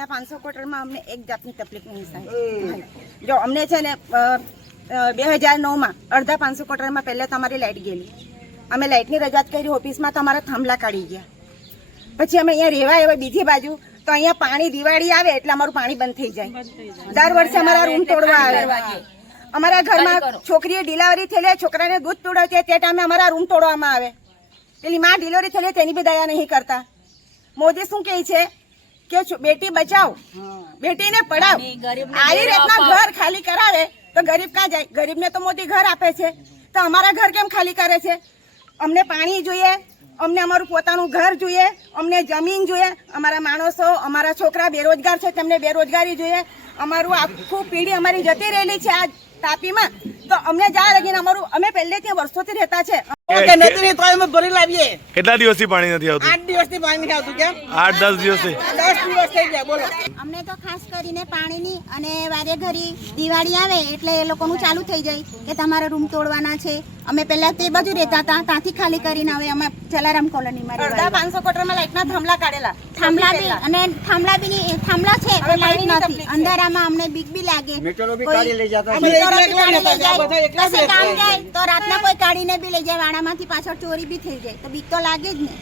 અહીંયા 500 ક્વાર્ટરમાં અમને એક જાતની તકલીફ નહીં થાય. જો અમને છે ને 2009માં અડધા 500 ક્વાર્ટરમાં પહેલા તમારી લાઇટ ગયેલી, અમે લાઇટની રજૂઆત કરી ઓફિસમાં, તમારા થાંભલા કાઢી ગયા. પછી અમે અહીંયા રહેવા આવ્યા બીજી બાજુ, તો અહીંયા પાણી દિવાળી આવે એટલે અમારું પાણી બંધ થઈ જાય. દર વર્ષે અમારા રૂમ તોડવા આવે. અમારા ઘરમાં છોકરીએ ડિલિવરી થયેલી, છોકરાને દૂધ પીવડાવતી તે ટાઈમે અમારા રૂમ તોડવામાં આવે. પેલી માં ડિલિવરી થયેલી તેની બી દયા નહીં કરતા. મોદી શું કહે છે કે બેટી બચાવ બેટીને પડાવ. આવી રીતના ઘર ખાલી કરાવે તો ગરીબ ક્યાં જાય? ગરીબને તો મોદી ઘર આપે છે, તો અમારા ઘર કેમ ખાલી કરે છે? અમને પાણી જોઈએ, અમને અમારું પોતાનું ઘર જોઈએ, અમને જમીન જોઈએ. અમારા માણસો, અમારા છોકરા બેરોજગાર છે, તેમને બેરોજગારી જોઈએ. અમારું આખું પેઢી અમારી જતી રહેલી છે આ તાપીમાં, તો અમને જ્યાં લગીને અમારું, અમે પહેલેથી વર્ષોથી રહેતા છે. કેટલા દિવસથી પાણી નથી આવતું? 8 દિવસથી પાણી નથી આવતું. કેમ? 8-10 દિવસથી. 10 દિવસ થઈ ગયા. બોલો. અમને તો ખાસ કરીને પાણીની અને વારે ઘડી દિવાળી આવે એટલે એ લોકોનું ચાલુ થઈ જાય કે તમારે રૂમ તોડવાના છે. અમે પહેલા તે બાજુ રહેતા હતા, ત્યાંથી ખાલી કરીને હવે અમે જલારામ કોલોનીમાં અડધા 500 ક્વાર્ટરમાં લાઇટના થાંભલા કાઢેલા. થાંભલા બી અને થાંભલા છે પણ લાઈટ નથી. અંધારામાં અમને બીક બી લાગે. કશે કામ જાય તો રાતના કોઈ કાઢીને બી લઈ જાય, વાડામાંથી પાછળ ચોરી બી થઈ જાય તો બીક તો લાગે જ ને.